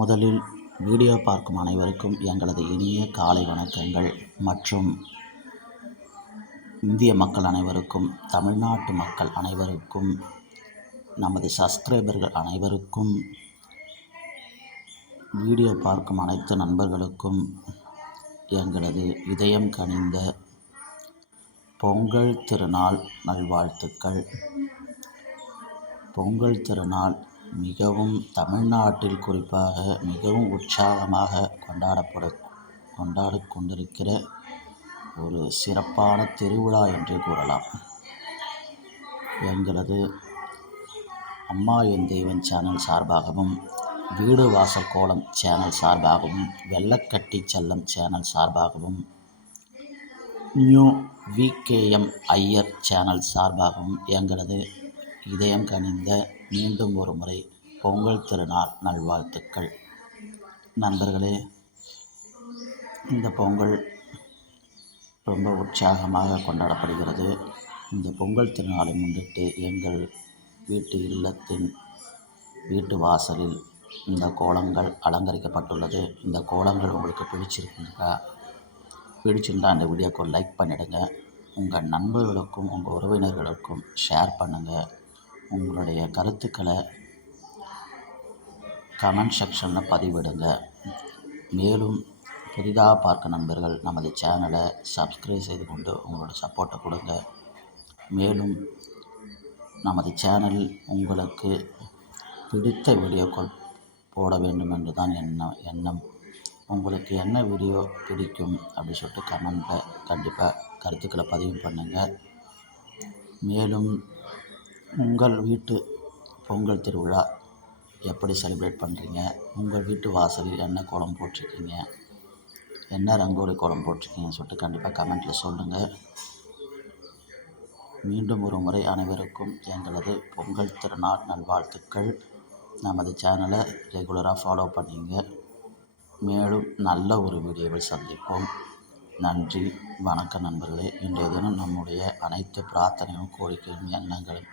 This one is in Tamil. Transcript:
முதலில் வீடியோ பார்க்கும் அனைவருக்கும் எங்களது இனிய காலை வணக்கங்கள் மற்றும் இந்திய மக்கள் அனைவருக்கும், தமிழ்நாட்டு மக்கள் அனைவருக்கும், நமது சப்ஸ்கிரைபர்கள் அனைவருக்கும், வீடியோ பார்க்கும் அனைத்து நண்பர்களுக்கும் எங்களது இதயம் கனிந்த பொங்கல் திருநாள் நல்வாழ்த்துக்கள். பொங்கல் திருநாள் மிகவும் தமிழ்நாட்டில் குறிப்பாக மிகவும் உற்சாகமாக கொண்டாடி கொண்டிருக்கிற ஒரு சிறப்பான திருவிழா என்று கூறலாம். எங்களது அம்மா என் தெய்வம் சேனல் சார்பாகவும், வீடு வாசல் கோலம் சேனல் சார்பாகவும், வெள்ளக்கட்டி செல்லம் சேனல் சார்பாகவும், நியூ விகேஎம் ஐயர் சேனல் சார்பாகவும் எங்களது இதயம் கனிந்த மீண்டும் ஒரு முறை பொங்கல் திருநாள் நல்வாழ்த்துக்கள். நண்பர்களே, இந்த பொங்கல் ரொம்ப உற்சாகமாக கொண்டாடப்படுகிறது. இந்த பொங்கல் திருநாளை முன்னிட்டு எங்கள் வீட்டு வாசலில் இந்த கோலங்கள் அலங்கரிக்கப்பட்டுள்ளது. இந்த கோலங்கள் உங்களுக்கு பிடிச்சிருந்தா இந்த வீடியோக்கு ஒரு லைக் பண்ணிவிடுங்க. உங்கள் நண்பர்களுக்கும் உங்கள் உறவினர்களுக்கும் ஷேர் பண்ணுங்கள். உங்களுடைய கருத்துக்களை கமெண்ட் செக்ஷனில் பதிவிடுங்க. மேலும் புதிதாக பார்க்க நண்பர்கள் நமது சேனலை சப்ஸ்கிரைப் செய்து கொண்டு உங்களோட சப்போர்ட்டை கொடுங்க. மேலும் நமது சேனல் உங்களுக்கு பிடித்த வீடியோக்கள் போட வேண்டும் என்று தான் எண்ணம். உங்களுக்கு என்ன வீடியோ பிடிக்கும் அப்படின்னு சொல்லிட்டு கமெண்ட்டில் கண்டிப்பாக கருத்துக்களை பதிவு பண்ணுங்கள். மேலும் உங்கள் வீட்டு பொங்கல் திருவிழா எப்படி செலிப்ரேட் பண்ணுறீங்க, உங்கள் வீட்டு வாசலில் என்ன கோலம் போட்டிருக்கீங்க, என்ன ரங்கோலி கோலம் போட்டிருக்கீங்கன்னு சொல்லிட்டு கண்டிப்பாக கமெண்ட்டில் சொல்லுங்கள். மீண்டும் ஒரு முறை அனைவருக்கும் எங்களது பொங்கல் திருநாள் நல்வாழ்த்துக்கள். நமது சேனலை ரெகுலராக ஃபாலோ பண்ணிங்க. மேலும் நல்ல ஒரு வீடியோவில் சந்திப்போம். நன்றி, வணக்கம் நண்பர்களே. இன்றைய தினம் நம்முடைய அனைத்து பிரார்த்தனையும், கோரிக்கையும், எண்ணங்களும்